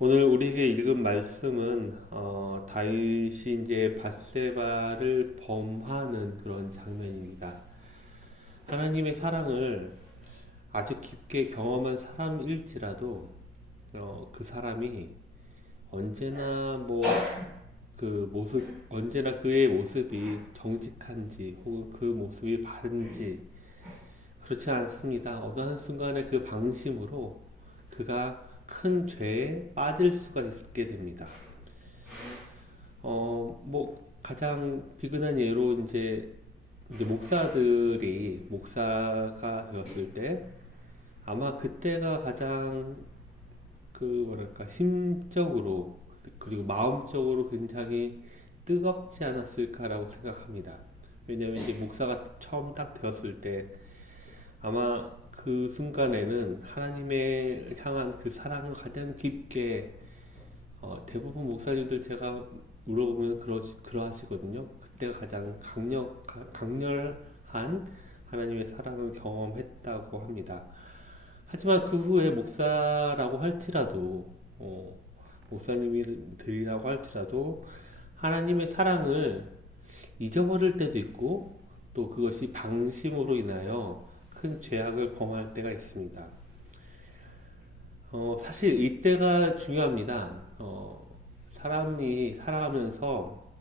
오늘 우리에게 읽은 말씀은 다윗이 이제 밧세바를 범하는 그런 장면입니다. 하나님의 사랑을 아주 깊게 경험한 사람일지라도 그 사람이 언제나 언제나 그의 모습이 정직한지 혹은 그 모습이 바른지 그렇지 않습니다. 어느 한순간에 그 방심으로 그가 큰 죄에 빠질 수가 있게 됩니다. 가장 비근한 예로 이제 목사가 되었을 때 아마 그때가 가장 심적으로 그리고 마음적으로 굉장히 뜨겁지 않았을까라고 생각합니다. 왜냐하면 이제 목사가 처음 딱 되었을 때 아마 그 순간에는 하나님의 향한 그 사랑을 가장 깊게 대부분 목사님들 제가 물어보면 그러하시거든요. 그때가 가장 강렬한 하나님의 사랑을 경험했다고 합니다. 하지만 그 후에 목사라고 할지라도 목사님들이라고 할지라도 하나님의 사랑을 잊어버릴 때도 있고 또 그것이 방심으로 인하여 큰 죄악을 범할 때가 있습니다. 사실 이때가 중요합니다. 사람이 살아가면서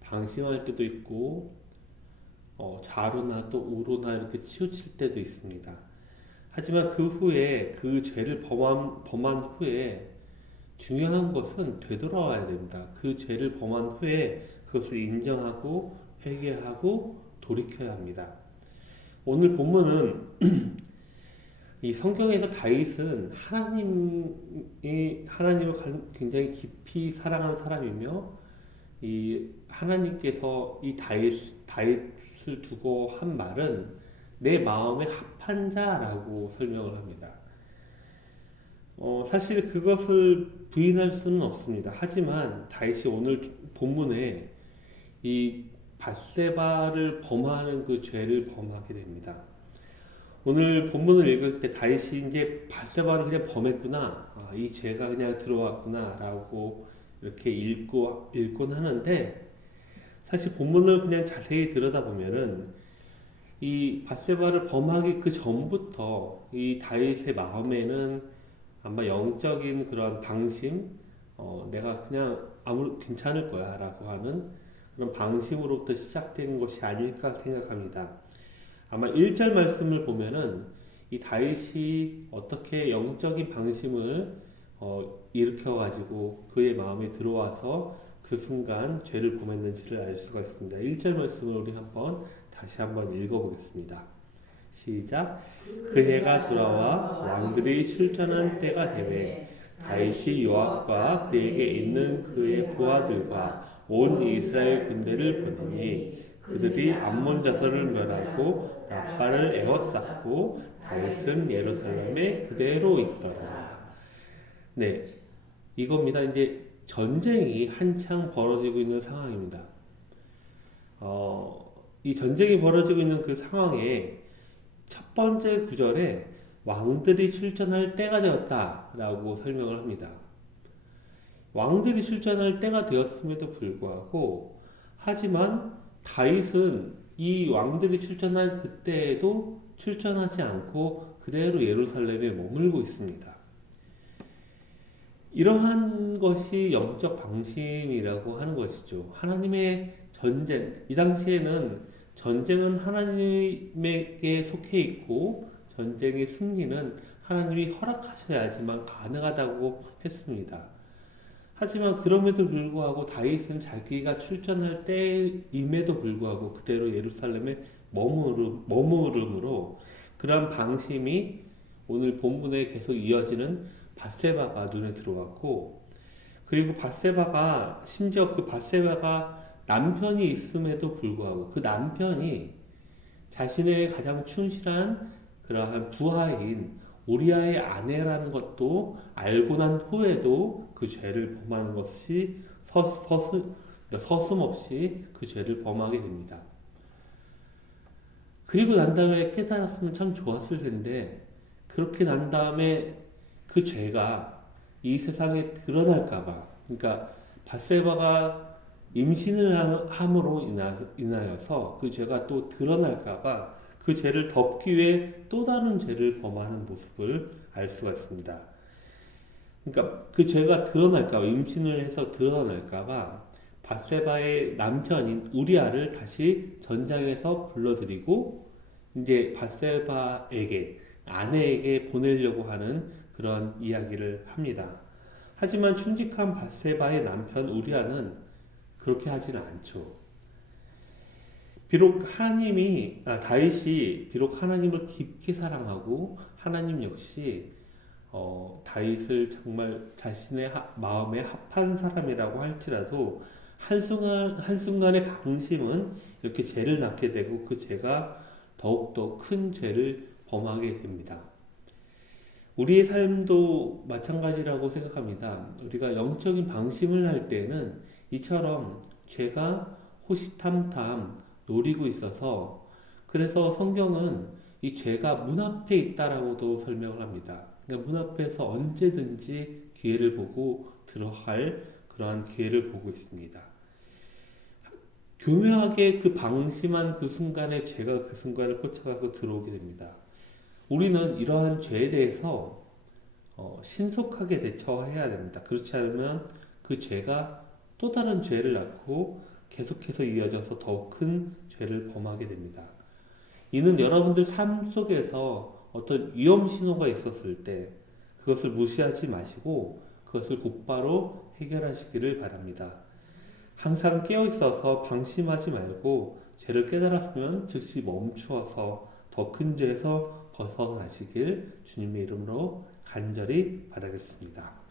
방심할 때도 있고 좌로나 또 우로나 이렇게 치우칠 때도 있습니다. 하지만 그 후에 그 죄를 범한 후에 중요한 것은 되돌아와야 됩니다. 그 죄를 범한 후에 그것을 인정하고 회개하고 돌이켜야 합니다. 오늘 본문은 이 성경에서 다윗은 하나님을 굉장히 깊이 사랑하는 사람이며 이 하나님께서 이 다윗을 두고 한 말은 내 마음에 합한 자라고 설명을 합니다. 사실 그것을 부인할 수는 없습니다. 하지만 다윗이 오늘 본문에 이 밧세바를 범하는 그 죄를 범하게 됩니다. 오늘 본문을 읽을 때 다윗이 이제 밧세바를 그냥 범했구나, 이 죄가 그냥 들어왔구나라고 이렇게 읽곤 하는데 사실 본문을 그냥 자세히 들여다보면은 이 밧세바를 범하기 그 전부터 이 다윗의 마음에는 아마 영적인 그런 방심, 내가 그냥 괜찮을 거야라고 하는 그런 방심으로부터 시작되는 것이 아닐까 생각합니다. 아마 1절 말씀을 보면은 이 다윗이 어떻게 영적인 방심을 일으켜가지고 그의 마음에 들어와서 그 순간 죄를 범했는지를 알 수가 있습니다. 1절 말씀을 우리 다시 한번 읽어보겠습니다. 시작. 그 해가 돌아와 왕들이 출전한 때가 되매 다윗이 요압과 그에게 있는 그의 부하들과 온 이스라엘 군대를 보내니 그들이 암몬 자손을 멸하고 라빠를 에워쌌고 다윗은 예루살렘에 그대로 있더라. 네, 이겁니다. 이제 전쟁이 한창 벌어지고 있는 상황입니다. 이 전쟁이 벌어지고 있는 그 상황에 첫 번째 구절에 왕들이 출전할 때가 되었다라고 설명을 합니다. 왕들이 출전할 때가 되었음에도 불구하고 하지만 다윗은 이 왕들이 출전한 그때에도 출전하지 않고 그대로 예루살렘에 머물고 있습니다. 이러한 것이 영적 방심이라고 하는 것이죠. 하나님의 전쟁, 이 당시에는 전쟁은 하나님에게 속해 있고 전쟁의 승리는 하나님이 허락하셔야지만 가능하다고 했습니다. 하지만 그럼에도 불구하고 다윗은 자기가 출전할 때임에도 불구하고 그대로 예루살렘에 머무름으로 그러한 방심이 오늘 본문에 계속 이어지는 밧세바가 눈에 들어왔고, 그리고 심지어 그 밧세바가 남편이 있음에도 불구하고 그 남편이 자신의 가장 충실한 그러한 부하인 우리아의 아내라는 것도 알고 난 후에도 그 죄를 범하는 것이 서슴없이 그 죄를 범하게 됩니다. 그리고 난 다음에 깨달았으면 참 좋았을 텐데 그렇게 난 다음에 그 죄가 이 세상에 드러날까봐, 그러니까 밧세바가 임신을 함으로 인하여서 그 죄가 또 드러날까봐 그 죄를 덮기 위해 또 다른 죄를 범하는 모습을 알 수가 있습니다. 그러니까 그 죄가 드러날까봐, 임신을 해서 드러날까봐 밧세바의 남편인 우리아를 다시 전장에서 불러들이고 이제 밧세바에게, 아내에게 보내려고 하는 그런 이야기를 합니다. 하지만 충직한 밧세바의 남편 우리아는 그렇게 하지는 않죠. 다윗이 비록 하나님을 깊게 사랑하고 하나님 역시 다윗을 정말 자신의 마음에 합한 사람이라고 할지라도 한순간의 방심은 이렇게 죄를 낳게 되고 그 죄가 더욱더 큰 죄를 범하게 됩니다. 우리의 삶도 마찬가지라고 생각합니다. 우리가 영적인 방심을 할 때는 이처럼 죄가 호시탐탐 노리고 있어서, 그래서 성경은 이 죄가 문 앞에 있다라고도 설명을 합니다. 그러니까 문 앞에서 언제든지 기회를 보고 들어갈 그러한 기회를 보고 있습니다. 교묘하게 그 방심한 그 순간에 죄가 그 순간을 쫓아가고 들어오게 됩니다. 우리는 이러한 죄에 대해서 신속하게 대처해야 됩니다. 그렇지 않으면 그 죄가 또 다른 죄를 낳고 계속해서 이어져서 더욱 큰 죄를 범하게 됩니다. 이는 여러분들 삶 속에서 어떤 위험 신호가 있었을 때 그것을 무시하지 마시고 그것을 곧바로 해결하시기를 바랍니다. 항상 깨어 있어서 방심하지 말고 죄를 깨달았으면 즉시 멈추어서 더 큰 죄에서 벗어나시길 주님의 이름으로 간절히 바라겠습니다.